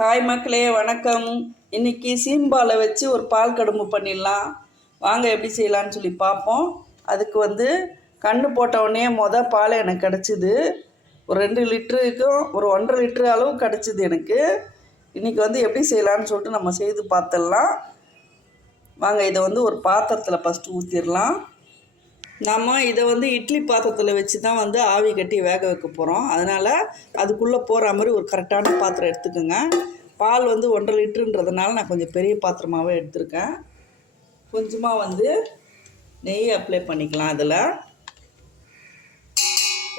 Hi மக்களே, வணக்கம். இன்றைக்கி சீம்பாலை வச்சு ஒரு பால் கடும்பு பண்ணிடலாம். வாங்க எப்படி செய்யலான்னு சொல்லி பார்ப்போம். அதுக்கு கன்று போட்டவுடனே பால் எனக்கு கிடச்சிது. ஒரு 2 லிட்டருக்கும் ஒரு 1.5 லிட்டரு அளவு கிடச்சிது எனக்கு. இன்றைக்கி எப்படி செய்யலான்னு சொல்லிட்டு நம்ம செய்து பார்த்துடலாம். வாங்க இதை ஒரு பாத்திரத்தில் ஃபஸ்ட்டு ஊற்றிடலாம். நம்ம இதை இட்லி பாத்திரத்தில் வச்சு தான் ஆவி கட்டி வேக வைக்க போகிறோம். அதனால் அதுக்குள்ளே போகிற மாதிரி ஒரு கரெக்டான பாத்திரம் எடுத்துக்கோங்க. பால் 1.5 லிட்டருன்றதுனால நான் கொஞ்சம் பெரிய பாத்திரமாகவே எடுத்திருக்கேன். கொஞ்சமாக நெய் அப்ளை பண்ணிக்கலாம். அதில்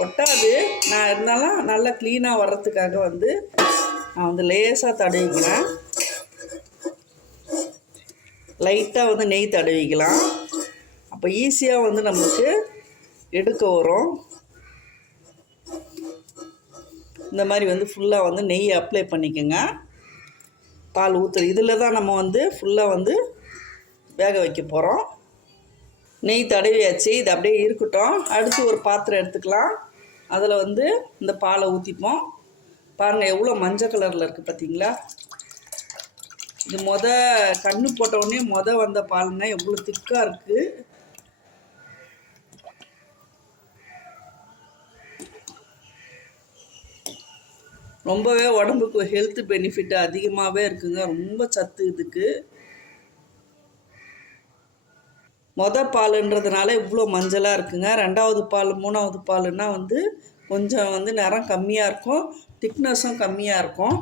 ஒட்டாது, நான் இருந்தாலும் நல்லா க்ளீனாக வர்றதுக்காக நான் லேசாக தடவிக்கிறேன். லைட்டாக நெய் தடவிக்கலாம். அப்போ ஈஸியாக நம்மளுக்கு எடுக்க வரும். இந்த மாதிரி ஃபுல்லாக நெய் அப்ளை பண்ணிக்கோங்க. பால் ஊற்று இதில் தான் நம்ம ஃபுல்லாக வேக வைக்க போகிறோம். நெய் தடவியாச்சு, இது அப்படியே இருக்கட்டும். அடுத்து ஒரு பாத்திரம் எடுத்துக்கலாம். அதில் இந்த பாலை ஊற்றிப்போம். பாருங்கள் எவ்வளோ மஞ்சள் கலரில் இருக்குது பார்த்தீங்களா. இது கன்று போட்டவுடனே வந்த பால்னா எவ்வளோ திக்காக இருக்குது. ரொம்பவே உடம்புக்கு ஹெல்த் பெனிஃபிட் அதிகமாகவே இருக்குங்க. ரொம்ப சத்து இதுக்கு. பாலுன்றதுனால இவ்வளோ மஞ்சளாக இருக்குங்க. 2வது பால் 3வது பாலுன்னா கொஞ்சம் நிறம் கம்மியாக இருக்கும், திக்னஸும் கம்மியாக இருக்கும்.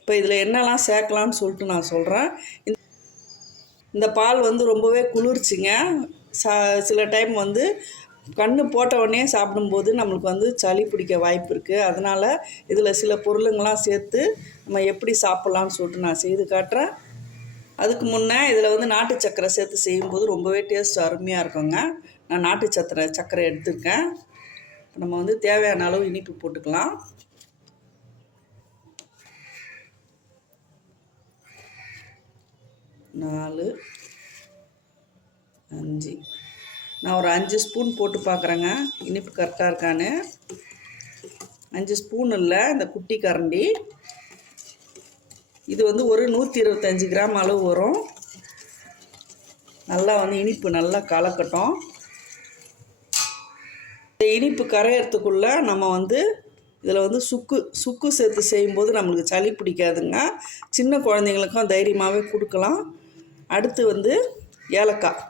இப்போ இதில் என்னெல்லாம் சேர்க்கலான்னு சொல்லிட்டு நான் சொல்கிறேன். இந்த பால் ரொம்பவே குளிர்ச்சிங்க. சில டைம் கன்று போட்ட உடனே சாப்பிடும்போது நம்மளுக்கு சளி பிடிக்க வாய்ப்பு இருக்குது. அதனால் இதில் சில பொருளுங்கள்லாம் சேர்த்து நம்ம எப்படி சாப்பிட்லான்னு சொல்லிட்டு நான் செய்து காட்டுறேன். அதுக்கு முன்னே இதில் நாட்டு சர்க்கரை சேர்த்து செய்யும்போது ரொம்பவே டேஸ்ட் அருமையாக இருக்குங்க. நான் நாட்டு சர்க்கரை எடுத்துருக்கேன். நம்ம தேவையான அளவு இனிப்பு போட்டுக்கலாம். 4 5 நான் ஒரு 5 ஸ்பூன் போட்டு பார்க்குறேங்க, இனிப்பு கரெக்டாக இருக்கான்னு. 5 ஸ்பூன் இல்லை, இந்த குட்டி கரண்டி. இது ஒரு 125 கிராம் அளவு வரும். நல்லா இனிப்பு நல்லா கலக்கட்டும். இந்த இனிப்பு கரையிறதுக்குள்ளே நம்ம இதில் சுக்கு சேர்த்து செய்யும்போது நம்மளுக்கு சளி பிடிக்காதுங்க. சின்ன குழந்தைங்களுக்கும் தைரியமாகவே கொடுக்கலாம். அடுத்து ஏலக்காய்,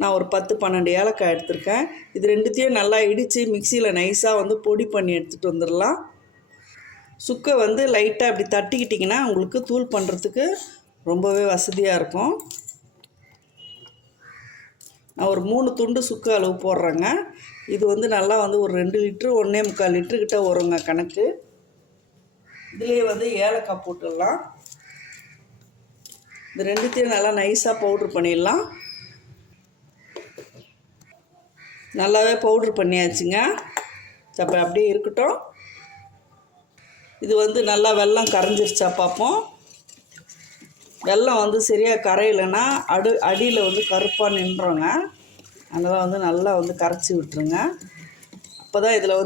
நான் ஒரு 10-12 ஏலக்காய் எடுத்திருக்கேன். இது ரெண்டுத்தையும் நல்லா இடித்து மிக்சியில் நைஸாக பொடி பண்ணி எடுத்துகிட்டு வந்துடலாம். சுக்கை லைட்டாக இப்படி தட்டிக்கிட்டிங்கன்னா உங்களுக்கு தூள் பண்ணுறதுக்கு ரொம்பவே வசதியாக இருக்கும். நான் ஒரு 3 துண்டு சுக்கு அளவு போடுறேங்க. இது நல்லா ஒரு 2 லிட்ரு 1.25 லிட்டருக்கிட்ட வருங்க கணக்கு. இதுலேயே ஏலக்காய் போட்டுடலாம். இது ரெண்டுத்தையும் நல்லா நைஸாக பவுட்ரு பண்ணிடலாம். நல்லாவே பவுட்ரு பண்ணியாச்சுங்க. அப்போ அப்படியே இருக்கட்டும். இது நல்லா வெல்லம் கரைஞ்சிருச்சா பார்ப்போம். வெல்லம் சரியாக கரையலைன்னா அடியில் கருப்பாக நின்றோங்க. அதனால் நல்லா கரைச்சி விட்டுருங்க. அப்போ தான் இதில்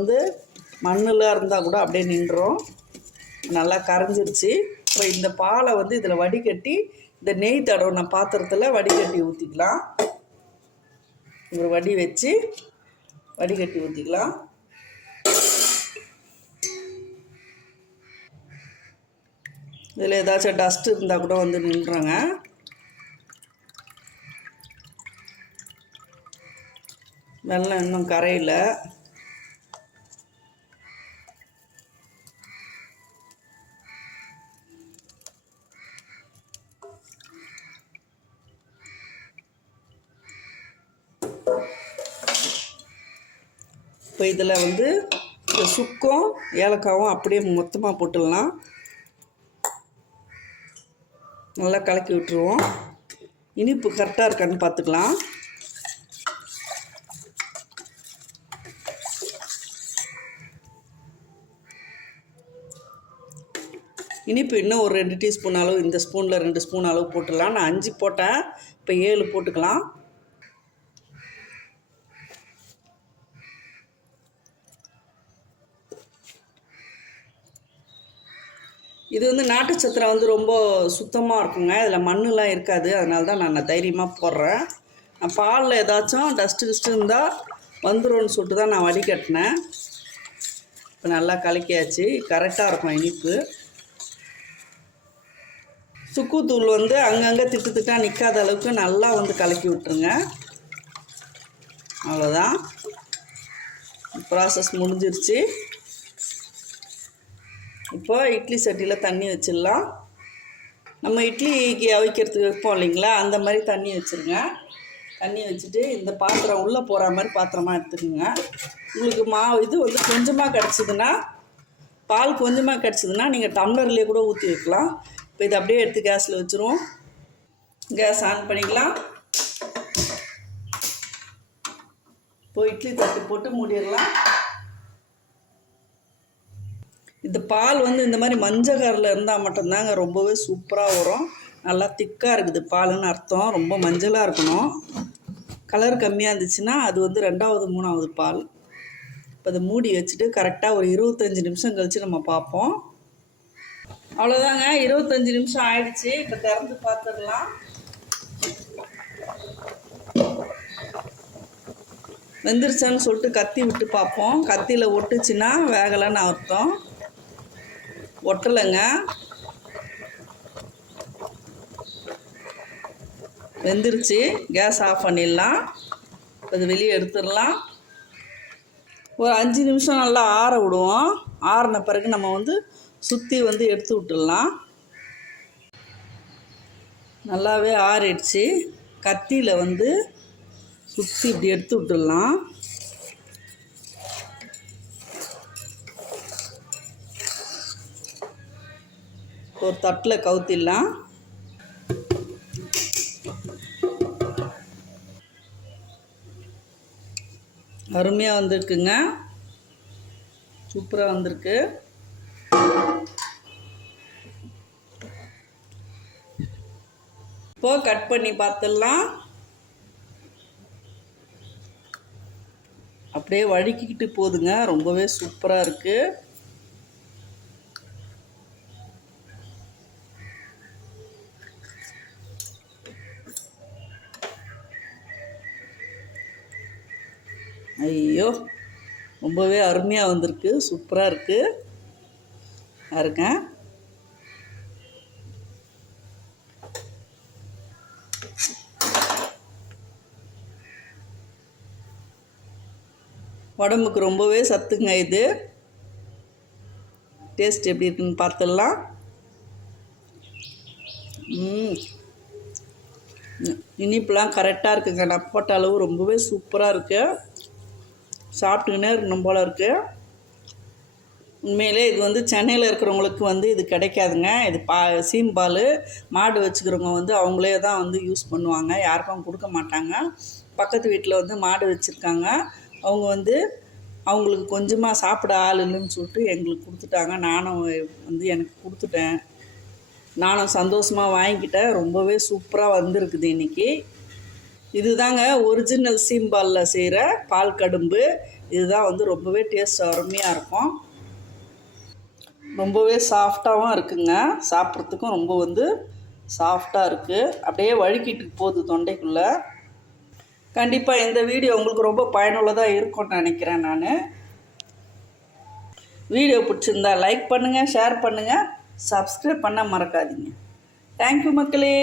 மண்ணில் இருந்தால் கூட அப்படியே நின்றோம். நல்லா கரைஞ்சிருச்சு. இப்போ இந்த பாலை இதில் வடிகட்டி இந்த நெய் தடவின பாத்திரத்தில் வடிகட்டி ஊற்றிக்கலாம். ஒரு வடி வச்சு வடிகட்டி ஊற்றிக்கலாம். இதில் ஏதாச்சும் டஸ்ட் இருந்தால் கூட நின்றுங்க. வெல்லம் இன்னும் கரையில். இப்போ இதில் இந்த சுக்கும் ஏலக்காவும் அப்படியே மொத்தமாக போட்டுடலாம். நல்லா கலக்கி விட்டுருவோம். இனிப்பு கரெக்டாக இருக்கான்னு பார்த்துக்கலாம். இனிப்பு இன்னும் ஒரு 2 டீஸ்பூன் அளவு, இந்த ஸ்பூனில் 2 ஸ்பூன் அளவு போட்டுடலாம். நான் 5 போட்டேன், இப்போ 7 போட்டுக்கலாம். இது வந்து நாட்டு சத்திரம் வந்து ரொம்ப சுத்தமாக இருக்குங்க. இதில் மண்ணெலாம் இருக்காது. அதனால தான் நான் தைரியமாக போடுறேன். நான் பாலில் ஏதாச்சும் டஸ்ட்டு இருந்தால் வந்துடும்னு சொல்லிட்டு தான் நான் வடிகட்டினேன். இப்போ நல்லா கலக்கியாச்சு. கரெக்டாக இருக்கும் இனிப்பு. சுக்குத்தூள் வந்து அங்கங்கே திட்டாக நிற்காத அளவுக்கு நல்லா வந்து கலக்கி விட்டுருங்க. அவ்வளோதான், ப்ராசஸ் முடிஞ்சிருச்சு. இப்போ இட்லி சட்டியில் தண்ணி வச்சிடலாம். நம்ம இட்லிக்கு அவிக்கிறதுக்கு வைப்போம் இல்லைங்களா, அந்த மாதிரி தண்ணி வச்சுருங்க. தண்ணி வச்சுட்டு இந்த பாத்திரம் உள்ளே போகிற மாதிரி பாத்திரமாக எடுத்துக்கோங்க. உங்களுக்கு மாவு இது வந்து கொஞ்சமாக கிடச்சிதுன்னா, பால் கொஞ்சமாக கிடச்சிதுன்னா நீங்கள் டம்ளர்லேயே கூட ஊற்றி வைக்கலாம். இப்போ இதை அப்படியே எடுத்து கேஸில் வச்சுருவோம். கேஸ் ஆன் பண்ணிக்கலாம். இப்போ இட்லி தட்டு போட்டு மூடிடலாம். இந்த பால் வந்து இந்த மாதிரி மஞ்சள் கலரில் இருந்தால் மட்டும்தாங்க ரொம்பவே சூப்பராக வரும். நல்லா திக்காக இருக்குது பாலுன்னு அர்த்தம். ரொம்ப மஞ்சளாக இருக்கணும். கலர் கம்மியாக இருந்துச்சுன்னா அது வந்து 2வது 3வது பால். இப்போ அதை மூடி வச்சுட்டு கரெக்டாக ஒரு 25 நிமிஷம் கழித்து நம்ம பார்ப்போம். அவ்வளோதாங்க, 25 நிமிஷம் ஆயிடுச்சு. இப்போ திறந்து பார்த்துடலாம். வெந்துருச்சான்னு சொல்லிட்டு கத்தி விட்டு பார்ப்போம். கத்தியில் ஒட்டுச்சுன்னா வேகலைன்னு அர்த்தம். ஒட்டலைங்க, வெந்துருச்சு. கேஸ் ஆஃப் பண்ணிடலாம். அது வெளியே எடுத்துடலாம். ஒரு 5 நிமிஷம் நல்லா ஆற விடுவோம். ஆறின பிறகு நம்ம வந்து சுற்றி வந்து எடுத்து விட்டுடலாம். நல்லாவே ஆறிடுச்சு. கத்தியில் வந்து சுற்றி இப்படி எடுத்து விட்டுடலாம். ஒரு தட்டில் கவுத்திடலாம். அருமையாக வந்திருக்குங்க, சூப்பராக வந்திருக்கு. இப்போ கட் பண்ணி பார்த்துடலாம். அப்படியே வழுக்கிக்கிட்டு போகுதுங்க, ரொம்பவே சூப்பராக இருக்குது. ஐயோ, ரொம்பவே அருமையாக வந்திருக்கு, சூப்பராக இருக்குது. பாருங்க, உடம்புக்கு ரொம்பவே சத்துங்க இது. டேஸ்ட் எப்படி இருக்குன்னு பார்த்துடலாம். இனிப்புலாம் கரெக்டாக இருக்குங்க. நான் போட்ட அளவு ரொம்பவே சூப்பராக இருக்குது. சாப்பிட்டுக்கினே இருக்கணும் போல் இருக்குது. உண்மையிலே இது வந்து சென்னையில் இருக்கிறவங்களுக்கு வந்து இது கிடைக்காதுங்க. இது சீம்பால் மாடு வச்சுக்கிறவங்க வந்து அவங்களே தான் வந்து யூஸ் பண்ணுவாங்க, யாருக்கும் கொடுக்க மாட்டாங்க. பக்கத்து வீட்டில் வந்து மாடு வச்சுருக்காங்க. அவங்க வந்து அவங்களுக்கு கொஞ்சமாக சாப்பிட ஆள் இல்லைன்னு சொல்லிட்டு எங்களுக்கு கொடுத்துட்டாங்க. நானும் வந்து எனக்கு கொடுத்துட்டேன். நானும் சந்தோஷமாக வாங்கிக்கிட்டேன். ரொம்பவே சூப்பராக வந்திருக்குது இன்றைக்கி. இதுதாங்க ஒரிஜினல் சீம்பாலில் செய்கிற பால் கடும்பு. இதுதான் வந்து ரொம்பவே டேஸ்ட் அருமையாக இருக்கும். ரொம்பவே சாஃப்டாகவும் இருக்குங்க. சாப்பிட்றதுக்கும் ரொம்ப வந்து சாஃப்டாக இருக்குது. அப்படியே வழுக்கிட்டு போகுது தொண்டைக்குள்ளே. கண்டிப்பாக இந்த வீடியோ உங்களுக்கு ரொம்ப பயனுள்ளதாக இருக்கும்னு நினைக்கிறேன். நான் வீடியோ பிடிச்சிருந்தா லைக் பண்ணுங்கள், ஷேர் பண்ணுங்கள், சப்ஸ்கிரைப் பண்ண மறக்காதீங்க. தேங்க்யூ மக்களே.